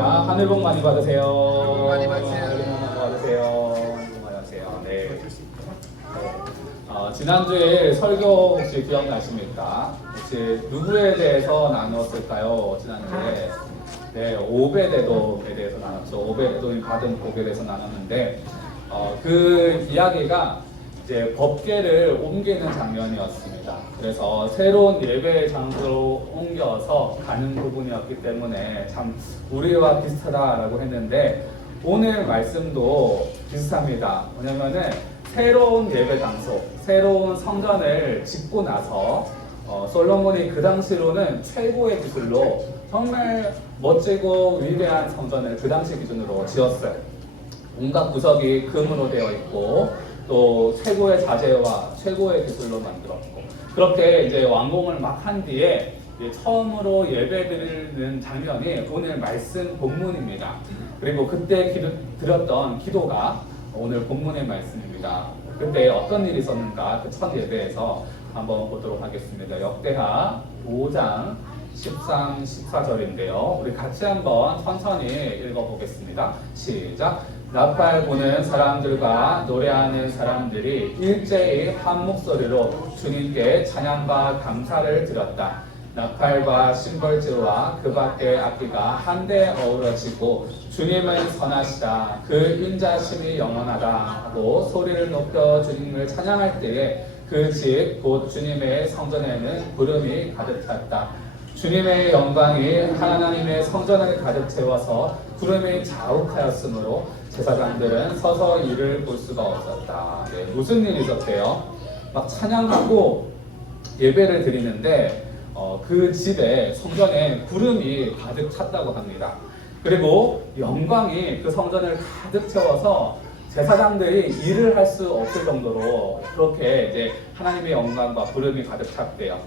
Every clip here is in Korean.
하늘 복 많이 받으세요. 복 많이 받으세요. 하늘 복 많이 받으세요. 복 많이 받으세요. 네. 지난주에 설교 혹시 기억나십니까? 혹시 누구에 대해서 나눴을까요? 지난주에 네, 오베데돔에 대해서 나눴죠. 오베데돔이 받은 복에 대해서 나눴는데 그 이야기가 이제 법궤를 옮기는 장면이었습니다. 그래서 새로운 예배 장소로 옮겨서 가는 부분이었기 때문에 참 우리와 비슷하다라고 했는데 오늘 말씀도 비슷합니다. 뭐냐면은 새로운 예배 장소, 새로운 성전을 짓고 나서 솔로몬이 그 당시로는 최고의 기술로 정말 멋지고 위대한 성전을 그 당시 기준으로 지었어요. 온갖 구석이 금으로 되어 있고 또 최고의 자재와 최고의 기술로 만들었고 그렇게 이제 완공을 막 한 뒤에 처음으로 예배드리는 장면이 오늘 말씀 본문입니다. 그리고 그때 드렸던 기도가 오늘 본문의 말씀입니다. 그때 어떤 일이 있었는가 그 첫 예배에서 한번 보도록 하겠습니다. 역대하 5장 13, 14절인데요. 우리 같이 한번 천천히 읽어보겠습니다. 시작! 나팔 부는 사람들과 노래하는 사람들이 일제히 한 목소리로 주님께 찬양과 감사를 드렸다. 나팔과 심벌지와 그 밖의 악기가 한데 어우러지고 주님은 선하시다. 그 인자심이 영원하다 하고 소리를 높여 주님을 찬양할 때에 그 집 곧 주님의 성전에는 구름이 가득 찼다. 주님의 영광이 하나님의 성전을 가득 채워서 구름이 자욱하였으므로 제사장들은 서서 이를 볼 수가 없었다. 네, 무슨 일이 있었대요? 막 찬양하고 예배를 드리는데 그 집에 성전에 구름이 가득 찼다고 합니다. 그리고 영광이 그 성전을 가득 채워서 제사장들이 일을 할 수 없을 정도로 그렇게 이제 하나님의 영광과 구름이 가득 찼대요.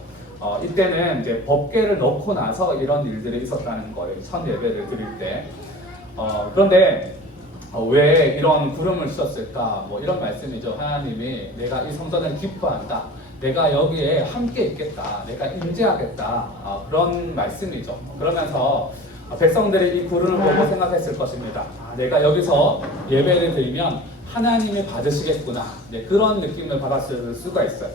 이때는 이제 법궤를 넣고 나서 이런 일들이 있었다는 거예요. 첫 예배를 드릴 때. 그런데 왜 이런 구름을 주셨을까? 뭐 이런 말씀이죠. 하나님이 내가 이 성전을 기뻐한다. 내가 여기에 함께 있겠다. 내가 임재하겠다. 그런 말씀이죠. 그러면서 백성들이 이 구름을 보고 생각했을 것입니다. 내가 여기서 예배를 드리면 하나님이 받으시겠구나. 네, 그런 느낌을 받았을 수가 있어요.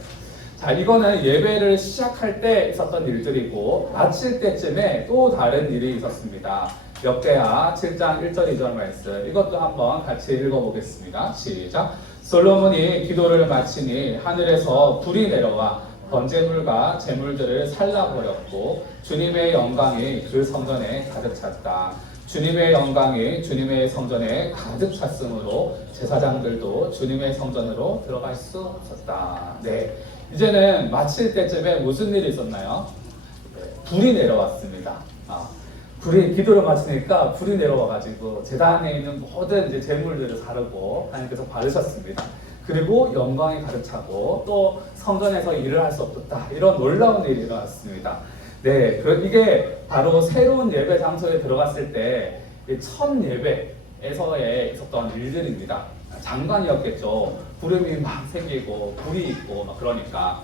자, 이거는 예배를 시작할 때 있었던 일들이고 마칠 때쯤에 또 다른 일이 있었습니다. 역대하 7장 1절 2절 말씀 이것도 한번 같이 읽어보겠습니다. 시작! 솔로몬이 기도를 마치니 하늘에서 불이 내려와 번제물과 제물들을 살라버렸고 주님의 영광이 그 성전에 가득 찼다. 주님의 영광이 주님의 성전에 가득 찼으므로 제사장들도 주님의 성전으로 들어갈 수 없었다. 네, 이제는 마칠 때쯤에 무슨 일이 있었나요? 불이 내려왔습니다. 불이 기도를 마치니까 불이 내려와가지고 제단에 있는 모든 이제 제물들을 사르고 하나님께서 받으셨습니다. 그리고 영광이 가득 차고 또 성전에서 일을 할 수 없었다. 이런 놀라운 일이 일어났습니다. 네, 이게 바로 새로운 예배 장소에 들어갔을 때 첫 예배에서의 있었던 일들입니다. 장관이었겠죠. 구름이 막 생기고 불이 있고 막 그러니까.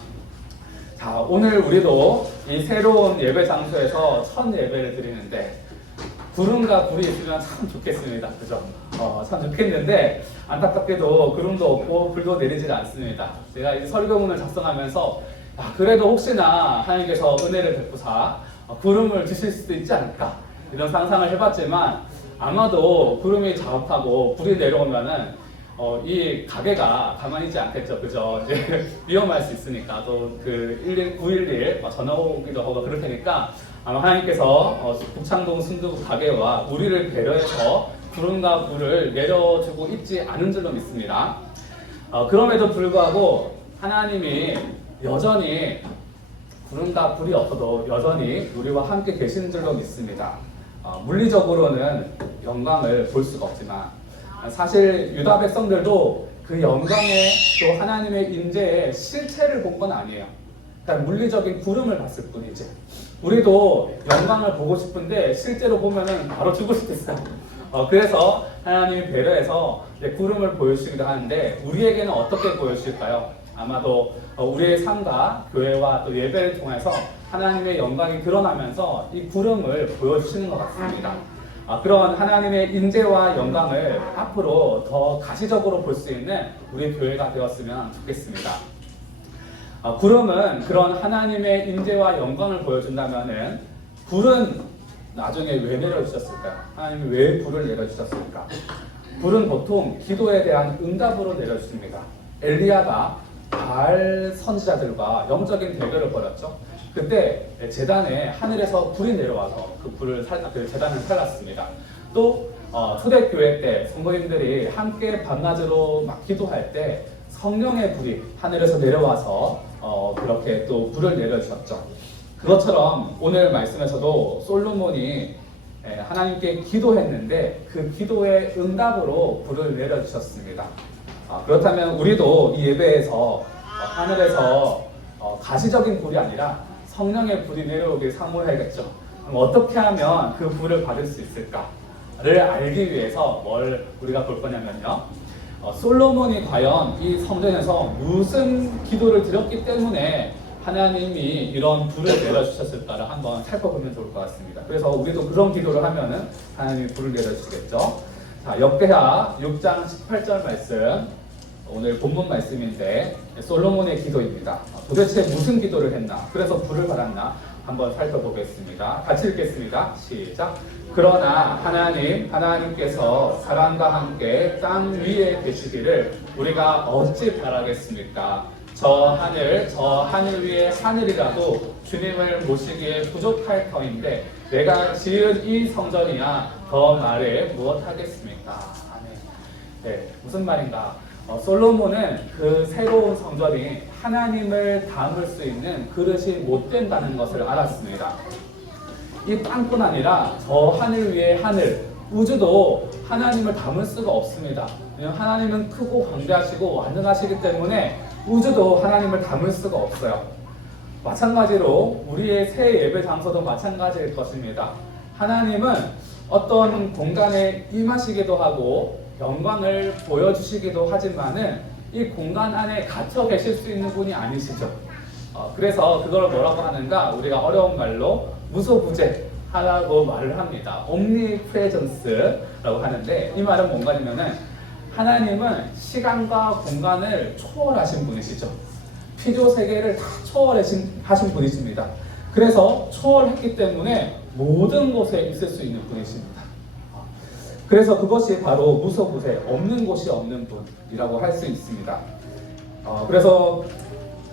자, 오늘 우리도 이 새로운 예배 장소에서 첫 예배를 드리는데 구름과 불이 있으면 참 좋겠습니다. 그죠? 참 좋겠는데 안타깝게도 구름도 없고 불도 내리질 않습니다. 제가 이 설교문을 작성하면서 그래도 혹시나 하나님께서 은혜를 베푸사 구름을 주실 수도 있지 않을까 이런 상상을 해봤지만 아마도 구름이 자욱하고 불이 내려오면은 이 가게가 가만히 있지 않겠죠. 그죠? 이제 위험할 수 있으니까 또 그 11911 전화 오기도 하고 그럴 테니까 아마 하나님께서 북창동 순두부 가게와 우리를 배려해서 구름과 불을 내려주고 있지 않은 줄로 믿습니다. 그럼에도 불구하고 하나님이 여전히 구름과 불이 없어도 여전히 우리와 함께 계시는 줄로 믿습니다. 물리적으로는 영광을 볼 수가 없지만 사실 유다 백성들도 그 영광의 또 하나님의 임재의 실체를 본 건 아니에요. 그러니까 물리적인 구름을 봤을 뿐이지. 우리도 영광을 보고 싶은데 실제로 보면은 바로 죽을 수도 있어요. 그래서 하나님이 배려해서 구름을 보여주기도 하는데 우리에게는 어떻게 보여주실까요? 아마도 우리의 삶과 교회와 또 예배를 통해서 하나님의 영광이 드러나면서 이 구름을 보여주시는 것 같습니다. 그런 하나님의 인재와 영광을 앞으로 더 가시적으로 볼 수 있는 우리 교회가 되었으면 좋겠습니다. 구름은 그런 하나님의 인재와 영광을 보여준다면은 불은 나중에 왜 내려주셨을까요? 하나님이 왜 불을 내려주셨을까? 불은 보통 기도에 대한 응답으로 내려주십니다. 엘리야가 바알 선지자들과 영적인 대결을 벌였죠. 그때 제단에 하늘에서 불이 내려와서 그 제단을 살랐습니다. 또 초대교회 때 성도님들이 함께 밤낮으로 막 기도할 때 성령의 불이 하늘에서 내려와서 그렇게 또 불을 내려주셨죠. 그것처럼 오늘 말씀에서도 솔로몬이 하나님께 기도했는데 그 기도의 응답으로 불을 내려주셨습니다. 그렇다면 우리도 이 예배에서 하늘에서 가시적인 불이 아니라 성령의 불이 내려오길 사모해야겠죠. 그럼 어떻게 하면 그 불을 받을 수 있을까를 알기 위해서 뭘 우리가 볼 거냐면요. 솔로몬이 과연 이 성전에서 무슨 기도를 드렸기 때문에 하나님이 이런 불을 내려주셨을까를 한번 살펴보면 좋을 것 같습니다. 그래서 우리도 그런 기도를 하면은 하나님이 불을 내려주시겠죠. 자, 역대하 6장 18절 말씀, 오늘 본문 말씀인데 솔로몬의 기도입니다. 도대체 무슨 기도를 했나? 그래서 불을 받았나? 한번 살펴보겠습니다. 같이 읽겠습니다. 시작. 그러나 하나님께서 사람과 함께 땅 위에 계시기를 우리가 어찌 바라겠습니까? 저 하늘 위의 하늘이라도 주님을 모시기에 부족할 터인데 내가 지은 이 성전이야 더 말해 무엇하겠습니까? 아멘. 네, 무슨 말인가? 솔로몬은 그 새로운 성전이 하나님을 담을 수 있는 그릇이 못 된다는 것을 알았습니다. 이 땅뿐 아니라 저 하늘 위의 하늘, 우주도 하나님을 담을 수가 없습니다. 왜냐하면 하나님은 크고 광대하시고 완전하시기 때문에 우주도 하나님을 담을 수가 없어요. 마찬가지로 우리의 새 예배 장소도 마찬가지일 것입니다. 하나님은 어떤 공간에 임하시기도 하고 영광을 보여주시기도 하지만은 이 공간 안에 갇혀 계실 수 있는 분이 아니시죠. 그래서 그걸 뭐라고 하는가? 우리가 어려운 말로 무소부재하라고 말을 합니다. omnipresence라고 하는데 이 말은 뭔가냐면은 하나님은 시간과 공간을 초월하신 분이시죠. 피조 세계를 다 초월하신 분이십니다. 그래서 초월했기 때문에 모든 곳에 있을 수 있는 분이십니다. 그래서 그것이 바로 무소부재, 없는 곳이 없는 분이라고 할 수 있습니다. 그래서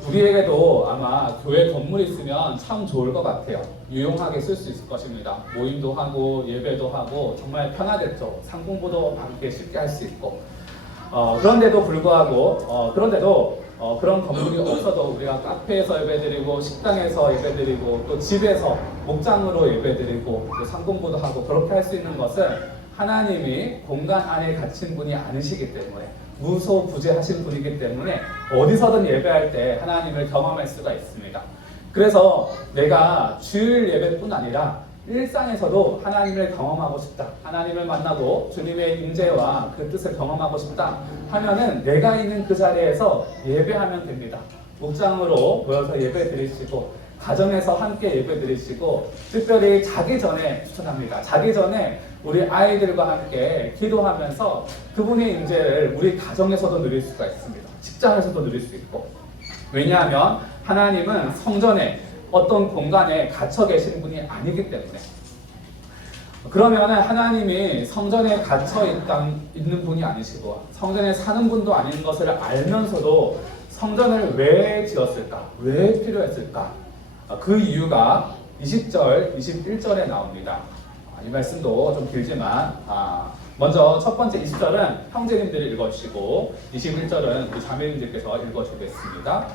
우리에게도 아마 교회 건물이 있으면 참 좋을 것 같아요. 유용하게 쓸 수 있을 것입니다. 모임도 하고 예배도 하고 정말 편하겠죠. 상공부도 함께 쉽게 할 수 있고. 그런데도 불구하고 그런 건물이 없어도 우리가 카페에서 예배드리고 식당에서 예배드리고 또 집에서 목장으로 예배드리고 또 상공부도 하고 그렇게 할 수 있는 것은 하나님이 공간 안에 갇힌 분이 아니시기 때문에 무소부재하신 분이기 때문에 어디서든 예배할 때 하나님을 경험할 수가 있습니다. 그래서 내가 주일 예배뿐 아니라 일상에서도 하나님을 경험하고 싶다, 하나님을 만나고 주님의 임재와 그 뜻을 경험하고 싶다 하면은 내가 있는 그 자리에서 예배하면 됩니다. 목장으로 모여서 예배 드리시고 가정에서 함께 예배 드리시고 특별히 자기 전에 추천합니다. 자기 전에 우리 아이들과 함께 기도하면서 그분의 임재를 우리 가정에서도 누릴 수가 있습니다. 직장에서도 누릴 수 있고. 왜냐하면 하나님은 성전에 어떤 공간에 갇혀 계신 분이 아니기 때문에. 그러면 하나님이 성전에 갇혀 있는 분이 아니시고 성전에 사는 분도 아닌 것을 알면서도 성전을 왜 지었을까? 왜 필요했을까? 그 이유가 20절, 21절에 나옵니다. 이 말씀도 좀 길지만 먼저 첫 번째 20절은 형제님들이 읽어주시고 21절은 우리 자매님들께서 읽어주겠습니다.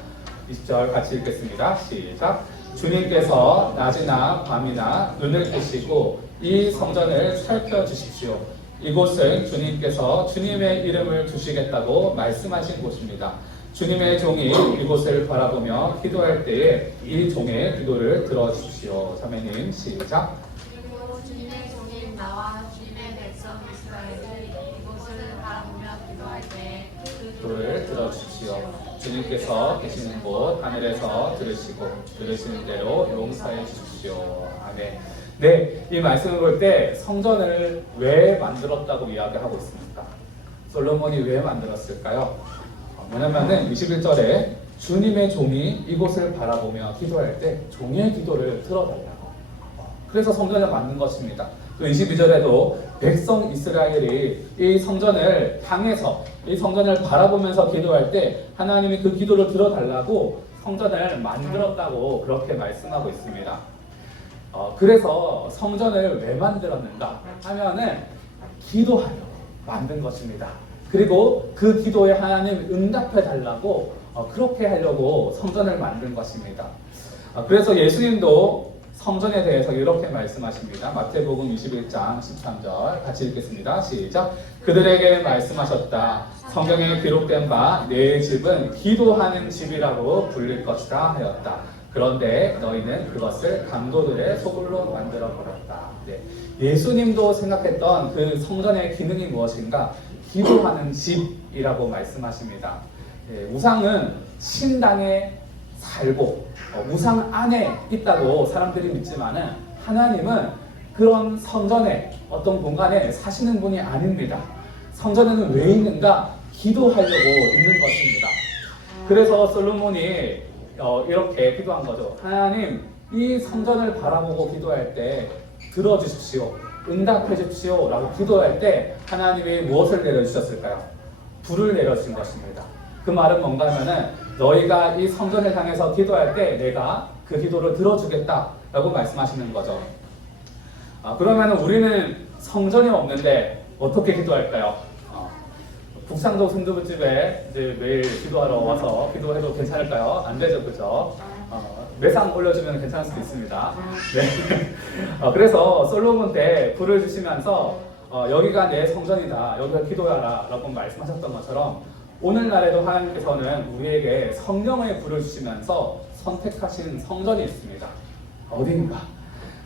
20절 같이 읽겠습니다. 시작. 주님께서 낮이나 밤이나 눈을 뜨시고 이 성전을 살펴주십시오. 이곳은 주님께서 주님의 이름을 두시겠다고 말씀하신 곳입니다. 주님의 종이 이곳을 바라보며 기도할 때에 이 종의 기도를 들어주십시오. 자매님 시작. 그리고 주님의 종인 나와 주님의 백성 이스라엘을 이곳을 바라보며 기도할 때에 그 기도를 들어주십시오. 주님께서 계시는 곳 하늘에서 들으시고 들으시는 대로 용서해 주십시오. 아멘. 네, 이 말씀을 볼 때 성전을 왜 만들었다고 이야기하고 있습니까? 솔로몬이 왜 만들었을까요? 뭐냐면은 21절에 주님의 종이 이곳을 바라보며 기도할 때 종의 기도를 들어달라고. 그래서 성전을 만든 것입니다. 또 22절에도 백성 이스라엘이 이 성전을 향해서 이 성전을 바라보면서 기도할 때 하나님이 그 기도를 들어달라고 성전을 만들었다고 그렇게 말씀하고 있습니다. 그래서 성전을 왜 만들었는가 하면은 기도하려고 만든 것입니다. 그리고 그 기도에 하나님 응답해 달라고 그렇게 하려고 성전을 만든 것입니다. 그래서 예수님도 성전에 대해서 이렇게 말씀하십니다. 마태복음 21장 13절 같이 읽겠습니다. 시작. 그들에게 말씀하셨다. 성경에 기록된 바 내 집은 기도하는 집이라고 불릴 것이다 하였다. 그런데 너희는 그것을 강도들의 소굴로 만들어 버렸다. 네. 예수님도 생각했던 그 성전의 기능이 무엇인가? 기도하는 집이라고 말씀하십니다. 네. 우상은 신당에 살고 우상 안에 있다고 사람들이 믿지만은 하나님은 그런 성전에 어떤 공간에 사시는 분이 아닙니다. 성전에는 왜 있는가? 기도하려고 있는 것입니다. 그래서 솔로몬이 이렇게 기도한 거죠. 하나님, 이 성전을 바라보고 기도할 때 들어주십시오. 응답해 주십시오. 라고 기도할 때 하나님이 무엇을 내려주셨을까요? 불을 내려주신 것입니다. 그 말은 뭔가 하면은 너희가 이 성전을 향해서 기도할 때 내가 그 기도를 들어주겠다 라고 말씀하시는 거죠. 그러면 우리는 성전이 없는데 어떻게 기도할까요? 북상도 순두부집에 이제 매일 기도하러 와서 기도해도 괜찮을까요? 안 되죠, 그죠? 매상 올려주면 괜찮을 수도 있습니다. 네. 그래서 솔로몬 때 불을 주시면서 여기가 내 성전이다, 여기가 기도하라 라고 말씀하셨던 것처럼 오늘날에도 하나님께서는 우리에게 성령의 불을 주시면서 선택하신 성전이 있습니다. 어디인가?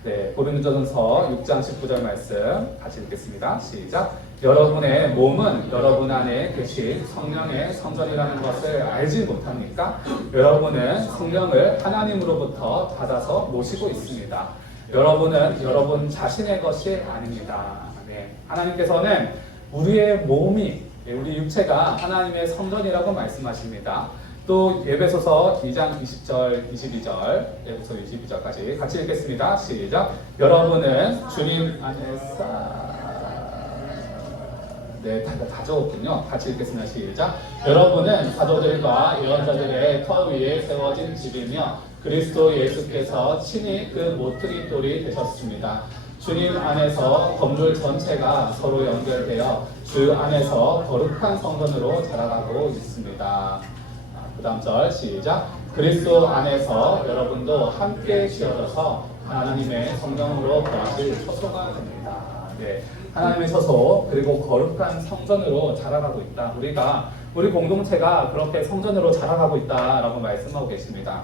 네, 고린도전서 6장 19절 말씀 같이 읽겠습니다. 시작. 여러분의 몸은 여러분 안에 계신 성령의 성전이라는 것을 알지 못합니까? 여러분은 성령을 하나님으로부터 받아서 모시고 있습니다. 여러분은 여러분 자신의 것이 아닙니다. 네, 하나님께서는 우리의 몸이, 우리 육체가 하나님의 성전이라고 말씀하십니다. 또 예배소서 2장 20절, 22절, 예배소 22절까지 같이 읽겠습니다. 시작. 여러분은 주님 안에서 네, 다 적었군요. 같이 읽겠습니다. 시작. 여러분은 사도들과 예언자들의 터 위에 세워진 집이며 그리스도 예수께서 친히 그 모퉁이 돌이 되셨습니다. 주님 안에서 건물 전체가 서로 연결되어 주 안에서 거룩한 성전으로 자라가고 있습니다. 그 다음 절 시작. 그리스도 안에서 여러분도 함께 지어져서 하나님의 성령으로 거하실 처소가 됩니다. 네, 하나님의 처소 그리고 거룩한 성전으로 자라가고 있다. 우리 공동체가 그렇게 성전으로 자라가고 있다라고 말씀하고 계십니다.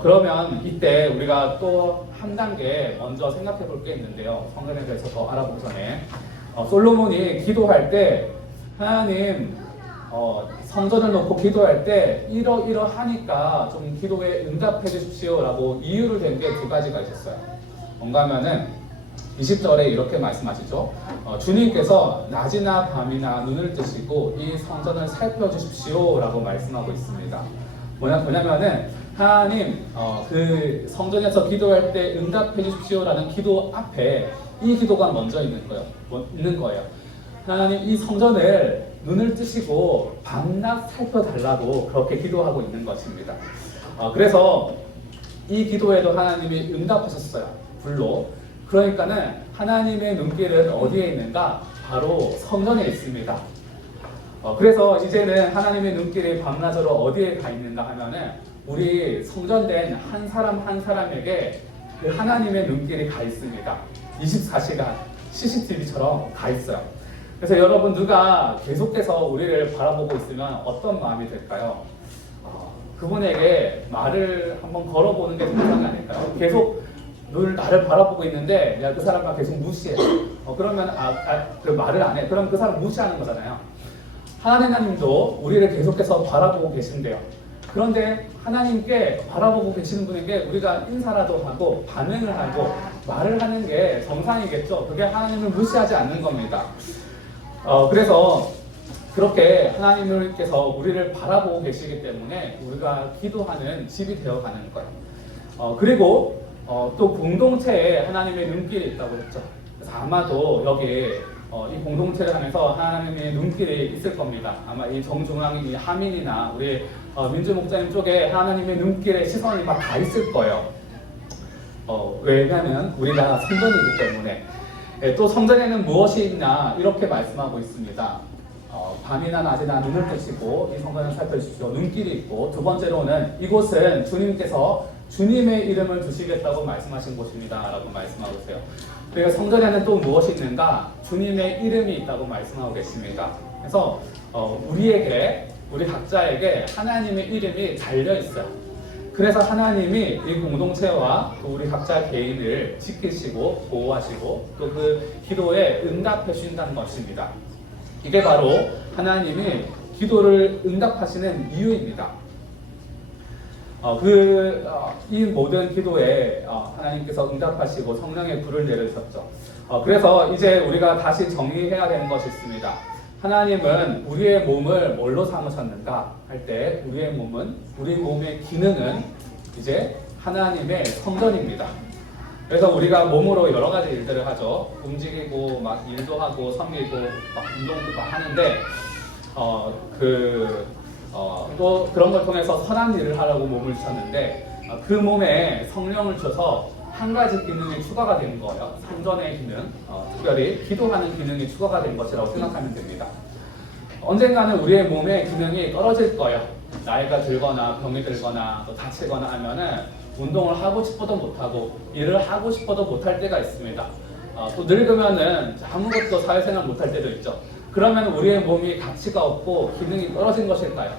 그러면 이때 우리가 또 한 단계 먼저 생각해 볼 게 있는데요. 성전에 대해서 더 알아보기 전에 솔로몬이 기도할 때 하나님 성전을 놓고 기도할 때 이러하니까 좀 기도에 응답해 주십시오 라고 이유를 댄 게 두 가지가 있었어요. 뭔가 하면은 20절에 이렇게 말씀하시죠. 주님께서 낮이나 밤이나 눈을 뜨시고 이 성전을 살펴주십시오 라고 말씀하고 있습니다. 뭐냐면은 하나님 그 성전에서 기도할 때 응답해 주십시오 라는 기도 앞에 이 기도가 먼저 있는 거예요. 하나님 이 성전을 눈을 뜨시고 밤낮 살펴달라고 그렇게 기도하고 있는 것입니다. 그래서 이 기도에도 하나님이 응답하셨어요. 불로. 그러니까는 하나님의 눈길은 어디에 있는가? 바로 성전에 있습니다. 그래서 이제는 하나님의 눈길이 밤낮으로 어디에 가 있는가 하면은 우리 성전된 한 사람 한 사람에게 그 하나님의 눈길이 가 있습니다. 24시간 CCTV처럼 가 있어요. 그래서 여러분 누가 계속해서 우리를 바라보고 있으면 어떤 마음이 들까요? 그분에게 말을 한번 걸어보는 게 정상이 아닐까요? 계속 나를 바라보고 있는데 내가 그 사람과 계속 무시해. 그러면 그 말을 안 해. 그럼 그 사람 무시하는 거잖아요. 하나님도 우리를 계속해서 바라보고 계신데요. 그런데 하나님께 바라보고 계시는 분에게 우리가 인사라도 하고 반응을 하고 말을 하는 게 정상이겠죠. 그게 하나님을 무시하지 않는 겁니다. 그래서 그렇게 하나님께서 우리를 바라보고 계시기 때문에 우리가 기도하는 집이 되어가는 거예요. 그리고 또 공동체에 하나님의 눈길이 있다고 했죠. 그래서 아마도 여기 이 공동체를 하면서 하나님의 눈길이 있을 겁니다. 아마 이 정중앙 이 하민이나 우리 민주 목사님 쪽에 하나님의 눈길에 시선이 막 다 있을 거예요. 왜냐하면 우리가 성전이기 때문에. 또 성전에는 무엇이 있나 이렇게 말씀하고 있습니다. 밤이나 낮이나 눈을 뜨시고 이 성전을 살펴주십시오. 눈길이 있고, 두 번째로는 이곳은 주님께서 주님의 이름을 두시겠다고 말씀하신 곳입니다 라고 말씀하고 있어요. 그리고 성전에는 또 무엇이 있는가? 주님의 이름이 있다고 말씀하고 계십니다. 그래서 우리 각자에게 하나님의 이름이 달려 있어요. 그래서 하나님이 이 공동체와 또 우리 각자 개인을 지키시고 보호하시고 또 그 기도에 응답해 주신다는 것입니다. 이게 바로 하나님이 기도를 응답하시는 이유입니다. 이 모든 기도에 하나님께서 응답하시고 성령의 불을 내리셨죠. 그래서 이제 우리가 다시 정리해야 되는 것이 있습니다. 하나님은 우리의 몸을 뭘로 삼으셨는가 할 때 우리 몸의 기능은 이제 하나님의 성전입니다. 그래서 우리가 몸으로 여러 가지 일들을 하죠. 움직이고 막 일도 하고 섬기고 막 운동도 막 하는데 또 그런 걸 통해서 선한 일을 하라고 몸을 주셨는데 그 몸에 성령을 줘서 한 가지 기능이 추가가 된 거예요. 성전의 기능, 특별히 기도하는 기능이 추가가 된 것이라고 생각하면 됩니다. 언젠가는 우리의 몸의 기능이 떨어질 거예요. 나이가 들거나 병이 들거나 또 다치거나 하면은 운동을 하고 싶어도 못하고 일을 하고 싶어도 못할 때가 있습니다. 또 늙으면은 아무것도 사회생활 못할 때도 있죠. 그러면 우리의 몸이 가치가 없고 기능이 떨어진 것일까요?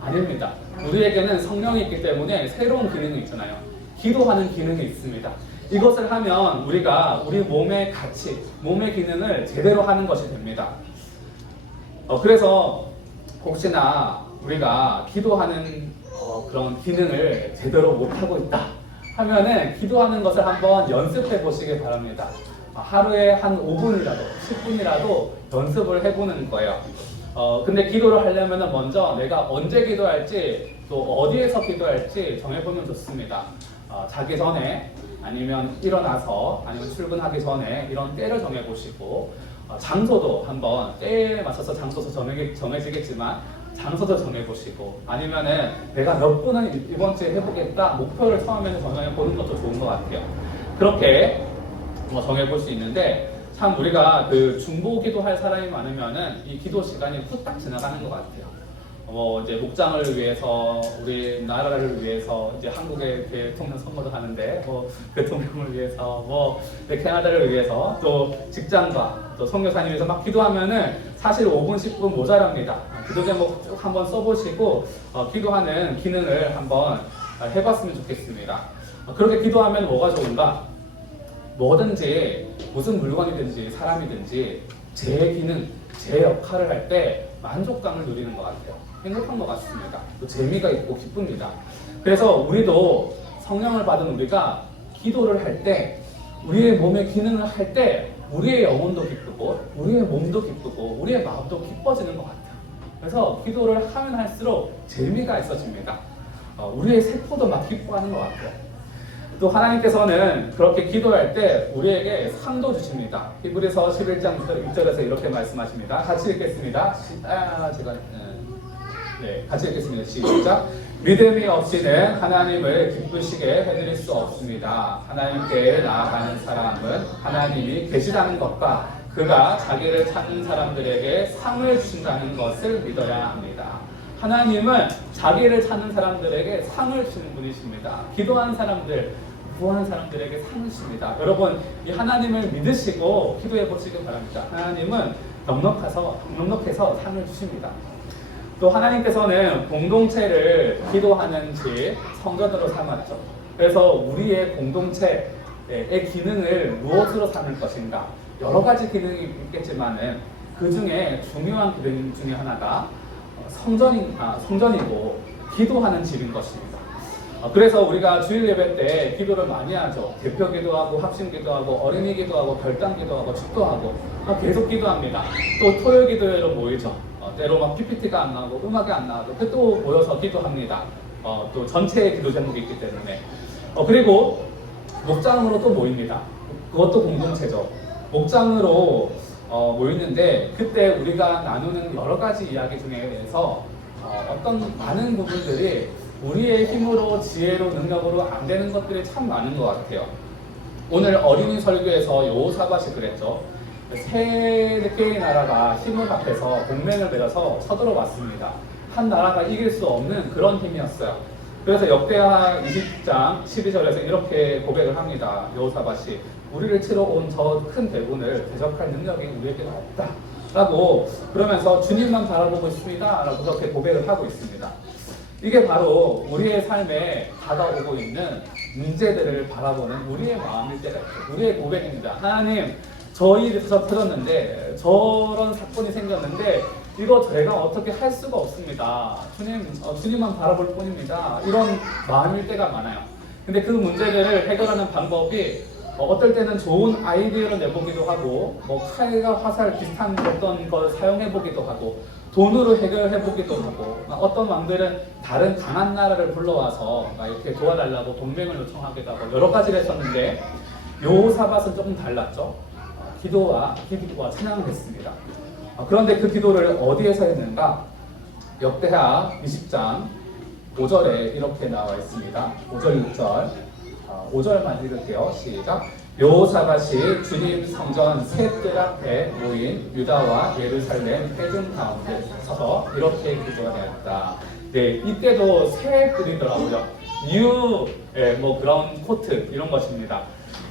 아닙니다. 우리에게는 성령이 있기 때문에 새로운 기능이 있잖아요. 기도하는 기능이 있습니다. 이것을 하면 우리가 우리 몸의 가치, 몸의 기능을 제대로 하는 것이 됩니다. 그래서 혹시나 우리가 기도하는 그런 기능을 제대로 못하고 있다 하면은 기도하는 것을 한번 연습해 보시기 바랍니다. 하루에 한 5분이라도 10분이라도 연습을 해보는 거예요. 근데 기도를 하려면 먼저 내가 언제 기도할지 또 어디에서 기도할지 정해보면 좋습니다. 자기 전에 아니면 일어나서 아니면 출근하기 전에 이런 때를 정해보시고 장소도 한번 때에 맞춰서 장소도 정해지겠지만 장소도 정해보시고 아니면은 내가 몇 분은 이번 주에 해보겠다 목표를 처음에는 정해보는 것도 좋은 것 같아요. 그렇게 정해볼 수 있는데 참 우리가 그 중보기도 할 사람이 많으면은 이 기도 시간이 후딱 지나가는 것 같아요. 이제 목장을 위해서 우리 나라를 위해서 이제 한국의 대통령 선거도 하는데 대통령을 위해서 캐나다를 위해서 또 직장과 또 선교사님 위해서 막 기도하면은 사실 5분 10분 모자랍니다. 기도 제목 쭉 한번 써보시고 기도하는 기능을 한번 해봤으면 좋겠습니다. 그렇게 기도하면 뭐가 좋은가? 뭐든지 무슨 물건이든지 사람이든지 제 기능, 제 역할을 할 때 만족감을 누리는 것 같아요. 행복한 것 같습니다. 또 재미가 있고 기쁩니다. 그래서 우리도 성령을 받은 우리가 기도를 할 때 우리의 몸의 기능을 할 때 우리의 영혼도 기쁘고 우리의 몸도 기쁘고 우리의 마음도 기뻐지는 것 같아요. 그래서 기도를 하면 할수록 재미가 있어집니다. 우리의 세포도 막 기뻐하는 것 같아요. 또 하나님께서는 그렇게 기도할 때 우리에게 상도 주십니다. 히브리서 11장 6절에서 이렇게 말씀하십니다. 같이 읽겠습니다. 같이 읽겠습니다. 시작. 믿음이 없이는 하나님을 기쁘시게 해드릴 수 없습니다. 하나님께 나아가는 사람은 하나님이 계시다는 것과 그가 자기를 찾는 사람들에게 상을 주신다는 것을 믿어야 합니다. 하나님은 자기를 찾는 사람들에게 상을 주시는 분이십니다. 기도하는 사람들, 구하는 사람들에게 상을 주십니다. 여러분, 이 하나님을 믿으시고 기도해 보시기 바랍니다. 하나님은 넉넉해서 상을 주십니다. 또 하나님께서는 공동체를 기도하는 집, 성전으로 삼았죠. 그래서 우리의 공동체의 기능을 무엇으로 삼을 것인가? 여러 가지 기능이 있겠지만은 그 중에 중요한 기능 중에 하나가 성전이고 기도하는 집인 것입니다. 그래서 우리가 주일 예배 때 기도를 많이 하죠. 대표 기도하고 합심 기도하고 어린이 기도하고 별당 기도하고 축도하고 계속 기도합니다. 또 토요일 기도회로 모이죠. 때로 막 PPT가 안 나오고 음악이 안 나오고 또 모여서 기도합니다. 또 전체의 기도 제목이 있기 때문에 그리고 목장으로 또 모입니다. 그것도 공동체죠. 목장으로 모이는데 그때 우리가 나누는 여러 가지 이야기 중에서 어떤 많은 부분들이 우리의 힘으로 지혜로 능력으로 안 되는 것들이 참 많은 것 같아요. 오늘 어린이 설교에서 여호사밧이 그랬죠. 세 개의 나라가 힘을 합해서 동맹을 맺어서 쳐들어왔습니다. 한 나라가 이길 수 없는 그런 힘이었어요. 그래서 역대하 20장 12절에서 이렇게 고백을 합니다. 여호사밧이 우리를 치러 온 저 큰 대군을 대적할 능력이 우리에게는 없다 라고 그러면서 주님만 바라보고 있습니다 라고 그렇게 고백을 하고 있습니다. 이게 바로 우리의 삶에 다가오고 있는 문제들을 바라보는 우리의 마음일 때가 있어요. 우리의 고백입니다. 하나님, 저 일이 터졌는데 저런 사건이 생겼는데 이거 제가 어떻게 할 수가 없습니다. 주님만 바라볼 뿐입니다. 이런 마음일 때가 많아요. 근데 그 문제들을 해결하는 방법이 어떨 때는 좋은 아이디어를 내보기도 하고 칼과 화살 비슷한 어떤 걸 사용해보기도 하고 돈으로 해결해보기도 하고 어떤 왕들은 다른 강한 나라를 불러와서 이렇게 도와달라고 동맹을 요청하기도 하고 여러 가지를 했었는데 여호사밧은 조금 달랐죠. 기도와 찬양을 했습니다. 그런데 그 기도를 어디에서 했는가? 역대하 20장 5절에 이렇게 나와 있습니다. 5절 6절 5절만 읽을게요. 시작. 여호사밧이 주님 성전 세 뜰 앞에 모인 유다와 예루살렘 회중 가운데 서서 이렇게 기도하였다. 네, 이때도 세 뜰이더라고요. 그런 코트 이런 것입니다.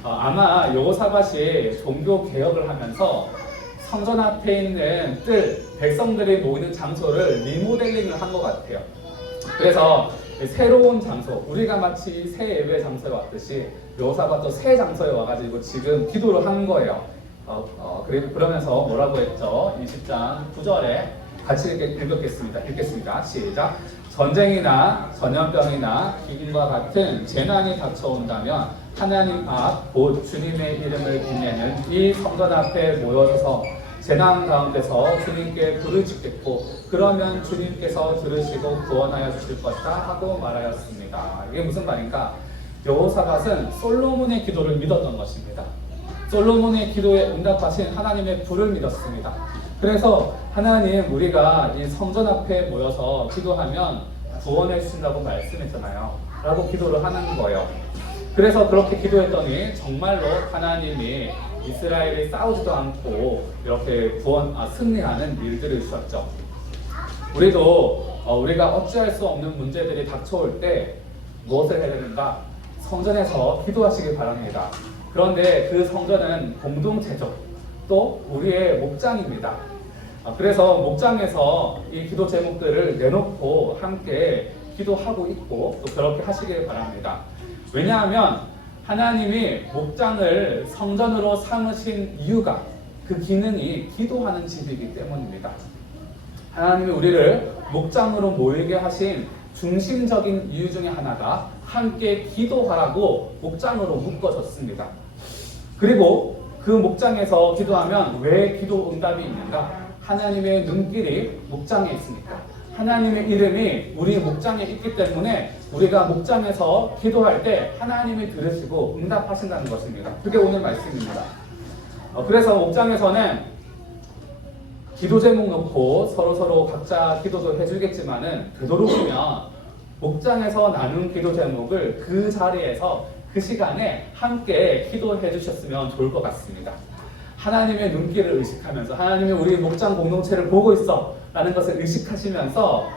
아마 여호사밧이 종교 개혁을 하면서 성전 앞에 있는 뜰, 백성들이 모이는 장소를 리모델링을 한 것 같아요. 그래서 새로운 장소, 우리가 마치 새 예배 장소에 왔듯이 여호사밧도 새 장소에 와가지고 지금 기도를 한 거예요. 그러면서 뭐라고 했죠? 20장 9절에 같이 읽겠습니다. 시작. 전쟁이나 전염병이나 기근과 같은 재난이 닥쳐온다면 하나님 앞 곧 주님의 이름을 빛내는 이 성전 앞에 모여서 재난 가운데서 주님께 불을 짓겠고 그러면 주님께서 들으시고 구원하여 주실 것이다 하고 말하였습니다. 이게 무슨 말인가? 여호사밧은 솔로몬의 기도를 믿었던 것입니다. 솔로몬의 기도에 응답하신 하나님의 불을 믿었습니다. 그래서 하나님, 우리가 이 성전 앞에 모여서 기도하면 구원해 주신다고 말씀했잖아요 라고 기도를 하는 거예요. 그래서 그렇게 기도했더니 정말로 하나님이 이스라엘이 싸우지도 않고 이렇게 승리하는 일들을 주셨죠. 우리가 어찌할 수 없는 문제들이 닥쳐올 때 무엇을 해야 되는가? 성전에서 기도하시길 바랍니다. 그런데 그 성전은 공동체죠. 또 우리의 목장입니다. 그래서 목장에서 이 기도 제목들을 내놓고 함께 기도하고 있고 또 그렇게 하시길 바랍니다. 왜냐하면 하나님이 목장을 성전으로 삼으신 이유가 그 기능이 기도하는 집이기 때문입니다. 하나님이 우리를 목장으로 모이게 하신 중심적인 이유 중에 하나가 함께 기도하라고 목장으로 묶어졌습니다. 그리고 그 목장에서 기도하면 왜 기도 응답이 있는가? 하나님의 눈길이 목장에 있으니까. 하나님의 이름이 우리 목장에 있기 때문에 우리가 목장에서 기도할 때 하나님이 들으시고 응답하신다는 것입니다. 그게 오늘 말씀입니다. 그래서 목장에서는 기도 제목 놓고 서로 각자 기도도 해주겠지만은 되도록이면 목장에서 나눈 기도 제목을 그 자리에서 그 시간에 함께 기도해 주셨으면 좋을 것 같습니다. 하나님의 눈길을 의식하면서 하나님이 우리 목장 공동체를 보고 있어 라는 것을 의식하시면서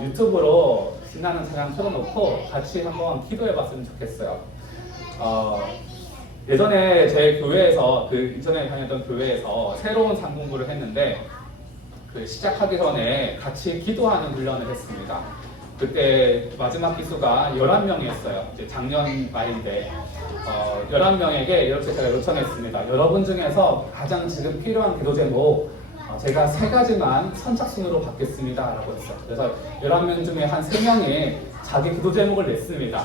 유튜브로 신나는 찬양 틀어놓고 같이 한번 기도해 봤으면 좋겠어요. 예전에 제 교회에서 이전에 다녔던 교회에서 새로운 상공부를 했는데 시작하기 전에 같이 기도하는 훈련을 했습니다. 그때 마지막 기수가 11명이었어요. 이제 작년 말인데 11명에게 이렇게 제가 요청했습니다. 여러분 중에서 가장 지금 필요한 기도 제목 제가 3가지만 선착순으로 받겠습니다 라고 했어요. 그래서 11명 중에 한 3명이 자기 기도 제목을 냈습니다.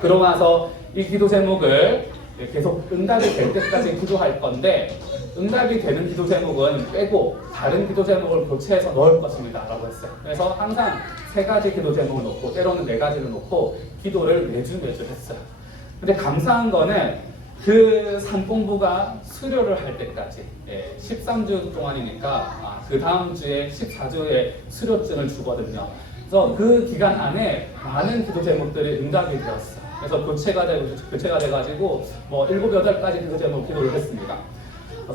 그러고 나서 이 기도 제목을 계속 응답이 될 때까지 기도할 건데, 응답이 되는 기도 제목은 빼고 다른 기도 제목을 교체해서 넣을 것입니다 라고 했어요. 그래서 항상 3가지 기도 제목을 놓고 때로는 4가지를 놓고 기도를 매주 했어요. 근데 감사한 거는 그 산공부가 수료를 할 때까지 13주 동안이니까 그 다음 주에 14주에 수료증을 주거든요. 그래서 그 기간 안에 많은 기도 제목들이 응답이 되었어요. 그래서 교체가 돼가지고 뭐 7, 8가지 기도 제목 기도를 했습니다.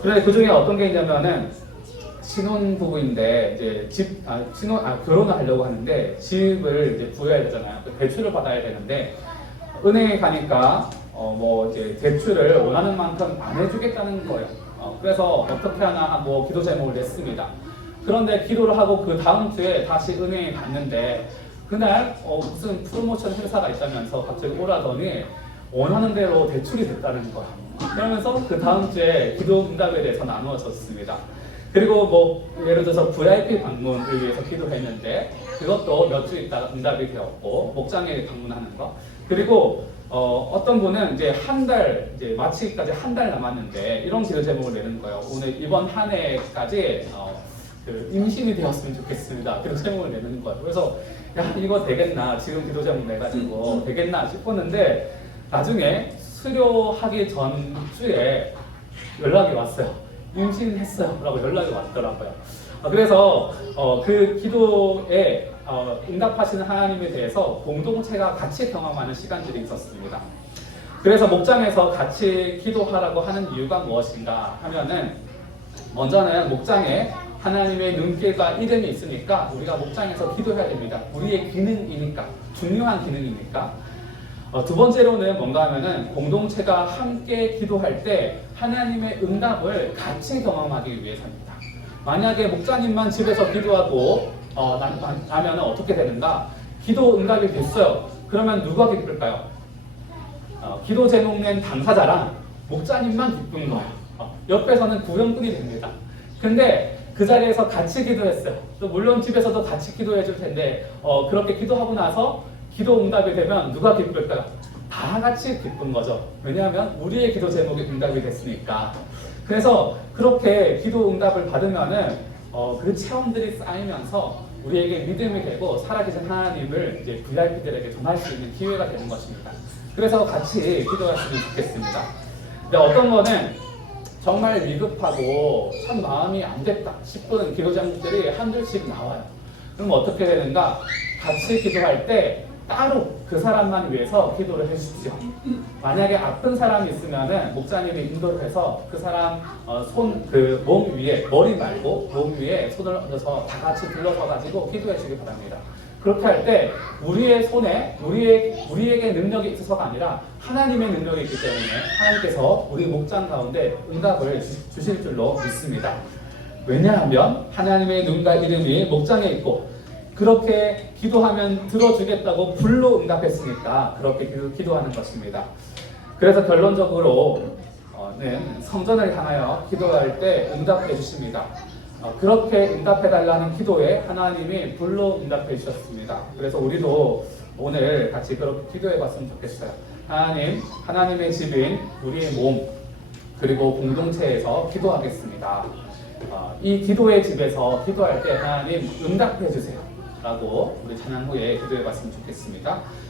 그런데 그 중에 어떤 게 있냐면은 신혼부부인데 이제 결혼을 하려고 하는데 집을 이제 구해야 되잖아요. 대출을 받아야 되는데 은행에 가니까 이제 대출을 원하는 만큼 안 해주겠다는 거예요. 그래서 어떻게 하나 뭐 기도 제목을 냈습니다. 그런데 기도를 하고 그 다음 주에 다시 은행에 갔는데 그날 무슨 프로모션 행사가 있다면서 갑자기 오라더니 원하는 대로 대출이 됐다는 거예요. 그러면서 그 다음 주에 기도 응답에 대해서 나누어졌습니다. 그리고 뭐 예를 들어서 VIP 방문을 위해서 기도했는데 그것도 몇 주 있다가 응답이 되었고, 목장에 방문하는 거. 그리고 어떤 분은 이제 이제 마치기까지 한 달 남았는데 이런 기도 제목을 내는 거예요. 오늘 이번 한 해까지 임신이 되었으면 좋겠습니다. 기도 제목을 내는 거예요. 그래서 야, 이거 되겠나, 지금 기도 제목 내가지고 되겠나 싶었는데 나중에 수료하기 전 주에 연락이 왔어요. 임신했어요 라고 연락이 왔더라고요. 그래서 그 기도에 응답하시는 하나님에 대해서 공동체가 같이 경험하는 시간들이 있었습니다. 그래서 목장에서 같이 기도하라고 하는 이유가 무엇인가 하면은, 먼저는 목장에 하나님의 눈길과 이름이 있으니까 우리가 목장에서 기도해야 됩니다. 우리의 기능이니까, 중요한 기능이니까. 두 번째로는 뭔가 하면은 공동체가 함께 기도할 때 하나님의 응답을 같이 경험하기 위해서입니다. 만약에 목사님만 집에서 기도하고 나면 어떻게 되는가? 기도 응답이 됐어요. 그러면 누가 기쁠까요? 기도 제목 낸 당사자랑 목사님만 기쁜 거예요. 옆에서는 구경꾼이 됩니다. 근데 그 자리에서 같이 기도했어요. 또 물론 집에서도 같이 기도해 줄 텐데 그렇게 기도하고 나서 기도 응답이 되면 누가 기쁠까요? 다 같이 기쁜 거죠. 왜냐하면 우리의 기도 제목이 응답이 됐으니까. 그래서 그렇게 기도 응답을 받으면은 그 체험들이 쌓이면서 우리에게 믿음이 되고 살아계신 하나님을 이제 VIP들에게 전할 수 있는 기회가 되는 것입니다. 그래서 같이 기도하시면 좋겠습니다. 근데 어떤 거는 정말 위급하고 참 마음이 안 됐다 싶은 기도 제목들이 한둘씩 나와요. 그럼 어떻게 되는가? 같이 기도할 때 따로 그 사람만 위해서 기도를 해주십시오. 만약에 아픈 사람이 있으면은 목사님이 인도를 해서 그 사람 몸 위에, 머리 말고 몸 위에 손을 얹어서 다 같이 둘러서 가지고 기도해 주기 바랍니다. 그렇게 할 때 우리의 손에 우리에게 능력이 있어서가 아니라 하나님의 능력이 있기 때문에 하나님께서 우리 목장 가운데 응답을 주실 줄로 믿습니다. 왜냐하면 하나님의 눈과 이름이 목장에 있고 그렇게 기도하면 들어주겠다고 불로 응답했으니까 그렇게 기도하는 것입니다. 그래서 결론적으로는 성전을 향하여 기도할 때 응답해 주십니다. 그렇게 응답해달라는 기도에 하나님이 불로 응답해 주셨습니다. 그래서 우리도 오늘 같이 그렇게 기도해 봤으면 좋겠어요. 하나님의 집인 우리의 몸, 그리고 공동체에서 기도하겠습니다. 이 기도의 집에서 기도할 때 하나님 응답해 주세요 라고 우리 찬양 후에 기도해 봤으면 좋겠습니다.